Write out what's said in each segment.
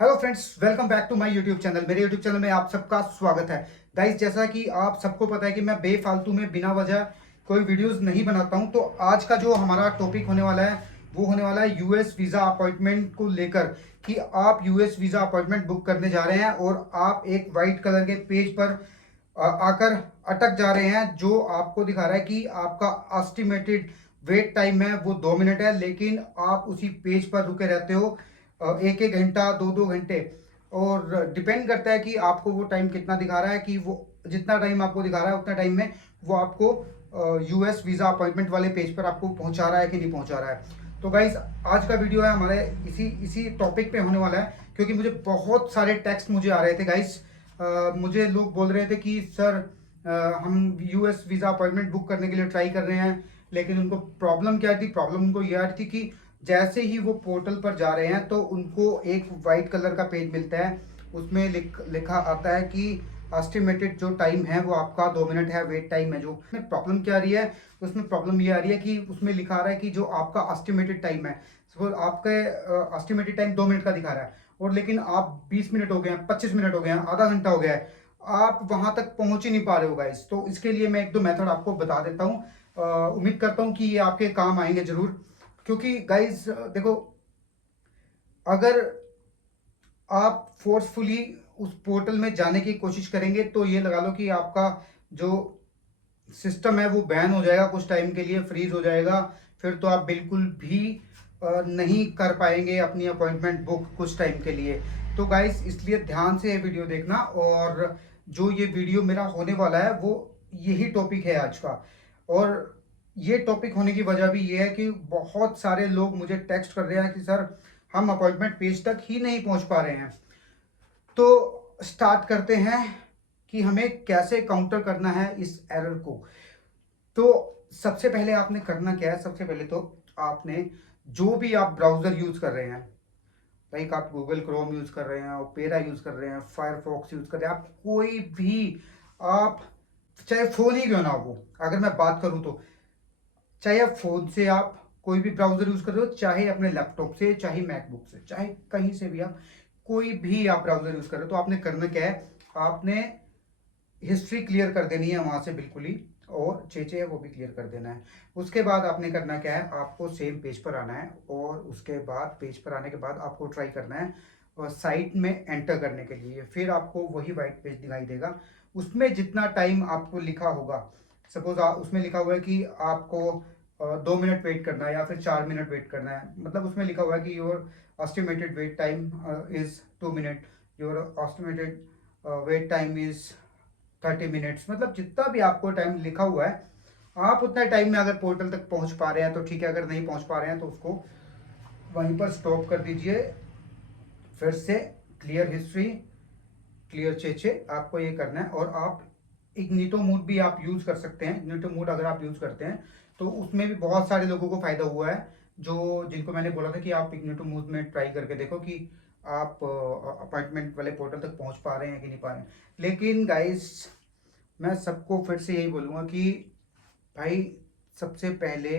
Hello friends, welcome back to my YouTube channel. मेरे YouTube channel में आप सबका स्वागत है। गाइस, जैसा कि आप सबको पता है कि मैं बेफालतू में बिना वजह कोई वीडियोस नहीं बनाता हूं। तो आज का जो हमारा टॉपिक होने वाला है वो होने वाला है यूएस वीज़ा अपॉइंटमेंट को लेकर, कि आप यूएस वीज़ा अपॉइंटमेंट बुक करने जा रहे हैं और आप एक वाइट कलर के पेज पर आकर अटक जा रहे हैं, जो आपको दिखा रहा है कि आपका एस्टिमेटेड वेट टाइम है वो 2 मिनट है, लेकिन आप उसी पेज पर रुके रहते हो एक एक घंटा, दो दो घंटे। और डिपेंड करता है कि आपको वो टाइम कितना दिखा रहा है, कि वो जितना टाइम आपको दिखा रहा है उतना टाइम में वो आपको यूएस वीज़ा अपॉइंटमेंट वाले पेज पर आपको पहुंचा रहा है कि नहीं पहुंचा रहा है। तो गाइज, आज का वीडियो है हमारे इसी इसी टॉपिक पे होने वाला है, क्योंकि मुझे बहुत सारे टेक्स्ट मुझे आ रहे थे गाइज। मुझे लोग बोल रहे थे कि सर, हम यूएस वीज़ा अपॉइंटमेंट बुक करने के लिए ट्राई कर रहे हैं, लेकिन उनको प्रॉब्लम क्या थी? प्रॉब्लम उनको ये आ रही थी कि जैसे ही वो पोर्टल पर जा रहे हैं तो उनको एक वाइट कलर का पेज मिलता है। उसमें लिखा आता है कि एस्टिमेटेड जो टाइम है वो आपका 2 मिनट है, वेट टाइम है। जो उसमें प्रॉब्लम क्या आ रही है? उसमें प्रॉब्लम ये आ रही है कि उसमें लिखा आ रहा है कि जो आपका एस्टिमेटेड टाइम है, सपोज आपके एस्टिमेटेड टाइम 2 मिनट का दिखा रहा है, और लेकिन आप 20 मिनट हो गए हैं, 25 मिनट हो गए हैं, आधा घंटा हो गया है, आप वहां तक पहुंच ही नहीं पा रहे हो गाइस। तो इसके लिए मैं एक दो मेथड आपको बता देता हूँ। उम्मीद करता हूँ कि ये आपके काम आएंगे जरूर, क्योंकि गाइज देखो, अगर आप फोर्सफुली उस पोर्टल में जाने की कोशिश करेंगे तो ये लगा लो कि आपका जो सिस्टम है वो बैन हो जाएगा, कुछ टाइम के लिए फ्रीज हो जाएगा। फिर तो आप बिल्कुल भी नहीं कर पाएंगे अपनी अपॉइंटमेंट बुक कुछ टाइम के लिए। तो गाइस, इसलिए ध्यान से ये वीडियो देखना। और जो ये वीडियो मेरा होने वाला है वो यही टॉपिक है आज का। और ये टॉपिक होने की वजह भी ये है कि बहुत सारे लोग मुझे टेक्स्ट कर रहे हैं कि सर, हम अपॉइंटमेंट पेज तक ही नहीं पहुंच पा रहे हैं। तो स्टार्ट करते हैं कि हमें कैसे काउंटर करना है इस एरर को। तो सबसे पहले आपने करना क्या है? सबसे पहले तो आपने, जो भी आप ब्राउजर यूज कर रहे हैं, लाइक आप गूगल क्रोम यूज कर रहे हैं, ओपेरा यूज कर रहे हैं, फायरफॉक्स यूज कर रहे हैं, आप कोई भी, आप चाहे फोन ही क्यों ना हो, अगर मैं बात करूं तो चाहे आप फोन से आप कोई भी ब्राउजर यूज कर रहे हो, चाहे अपने लैपटॉप से, चाहे मैकबुक से, चाहे कहीं से भी आप कोई भी आप ब्राउजर यूज कर रहे हो, तो आपने करना क्या है? आपने हिस्ट्री क्लियर कर देनी है वहां से बिल्कुल ही, और चेचे है वो भी क्लियर कर देना है। उसके बाद आपने करना क्या है? आपको सेम पेज पर आना है, और उसके बाद पेज पर आने के बाद आपको ट्राई करना है और साइट में एंटर करने के लिए। फिर आपको वही वाइट पेज दिखाई देगा, उसमें जितना टाइम आपको लिखा होगा, सपोज उसमें लिखा हुआ है कि आपको 2 मिनट वेट करना है या फिर 4 मिनट वेट करना है, मतलब उसमें लिखा हुआ है कि your estimated wait time is 2 minute, your estimated wait time is 30 minutes. मतलब जितना भी आपको टाइम लिखा हुआ है, आप उतना टाइम में अगर पोर्टल तक पहुंच पा रहे हैं तो ठीक है, अगर नहीं पहुंच पा रहे हैं तो उसको वहीं पर स्टॉप कर दीजिए। फिर से क्लियर हिस्ट्री, क्लियर चेचे, आपको ये करना है। और आप इग्निटो मोड भी आप यूज कर सकते हैं। इग्निटो मोड अगर आप यूज करते हैं तो उसमें भी बहुत सारे लोगों को फायदा हुआ है, जो जिनको मैंने बोला था कि आप इग्निटो मोड में ट्राई करके देखो कि आप अपॉइंटमेंट वाले पोर्टल तक पहुंच पा रहे हैं कि नहीं पा रहे हैं। लेकिन गाइस, मैं सबको फिर से यही बोलूँगा कि भाई, सबसे पहले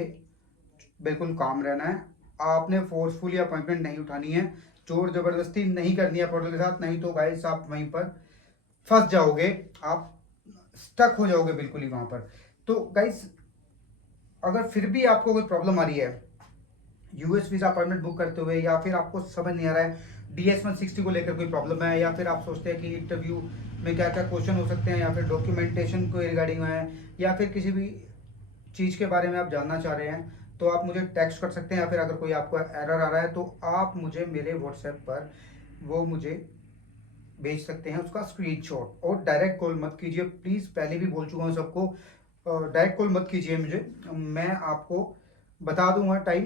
बिल्कुल काम रहना है। आपने फोर्सफुली अपॉइंटमेंट नहीं उठानी है, जोर जबरदस्ती नहीं करनी है पोर्टल के साथ, नहीं तो गाइस आप वहीं पर फंस जाओगे, आप स्टक हो जाओगे बिल्कुल ही वहां पर। तो गाइस, अगर फिर भी आपको कोई प्रॉब्लम आ रही है यूएस वीजा अपॉइंटमेंट बुक करते हुए, या फिर आपको समझ नहीं आ रहा है DS-160 को लेकर कोई प्रॉब्लम है, या फिर आप सोचते हैं कि इंटरव्यू में क्या क्या क्वेश्चन हो सकते हैं, या फिर डॉक्यूमेंटेशन को रिगार्डिंग है, या फिर किसी भी चीज़ के बारे में आप जानना चाह रहे हैं, तो आप मुझे टेक्स्ट कर सकते हैं। या फिर अगर कोई आपको एरर आ रहा है तो आप मुझे मेरे व्हाट्सएप पर वो मुझे भेज सकते हैं उसका स्क्रीनशॉट। और डायरेक्ट कॉल मत कीजिए प्लीज़, पहले भी बोल चुका हूँ सबको, डायरेक्ट कॉल मत कीजिए मुझे। मैं आपको बता दूंगा टाइम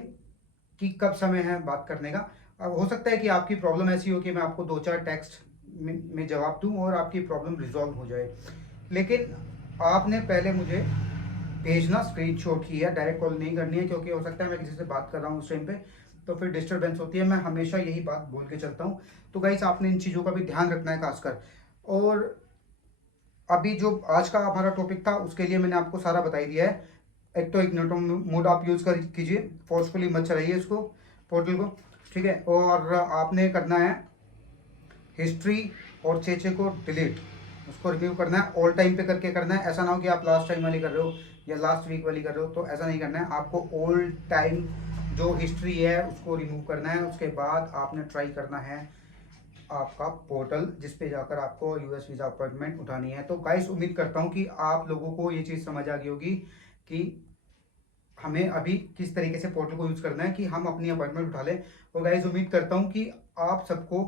कि कब समय है बात करने का। अब हो सकता है कि आपकी प्रॉब्लम ऐसी हो कि मैं आपको दो चार टेक्स्ट में जवाब दूं और आपकी प्रॉब्लम रिजॉल्व हो जाए, लेकिन आपने पहले मुझे भेजना स्क्रीनशॉट ही है, डायरेक्ट कॉल नहीं करनी है, क्योंकि हो सकता है मैं किसी से बात कर रहा हूँ उस टाइम पे, तो फिर डिस्टर्बेंस होती है। मैं हमेशा यही बात बोल के चलता हूँ। तो गाइस, आपने इन चीज़ों का भी ध्यान रखना है खासकर। और अभी जो आज का हमारा टॉपिक था उसके लिए मैंने आपको सारा बता ही दिया है। एक तो इग्निटो मोड आप यूज़ कर कीजिए, फोर्सफुली मत चलाइए इसको, पोर्टल को, ठीक है। और आपने करना है हिस्ट्री और 6 को डिलीट, उसको रिव्यू करना है, ऑल टाइम पे करके करना है। ऐसा ना हो कि आप लास्ट टाइम वाली कर रहे हो या लास्ट वीक वाली कर रहे हो, तो ऐसा नहीं करना है। आपको ऑल टाइम जो हिस्ट्री है उसको रिमूव करना है। उसके बाद आपने ट्राई करना है आपका पोर्टल, जिस पे जाकर आपको यूएस वीज़ा अपॉइंटमेंट उठानी है। तो गाइस उम्मीद करता हूँ कि आप लोगों को ये चीज़ समझ आ गई होगी कि हमें अभी किस तरीके से पोर्टल को यूज़ करना है कि हम अपनी अपॉइंटमेंट उठा लें। तो गाइस उम्मीद करता हूँ कि आप सबको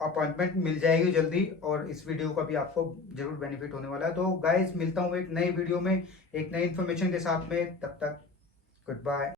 अपॉइंटमेंट मिल जाएगी जल्दी, और इस वीडियो का भी आपको जरूर बेनिफिट होने वाला है। तो गाइस मिलता हूँ एक नई वीडियो में एक नई इन्फॉर्मेशन के साथ में, तब तक गुड बाय।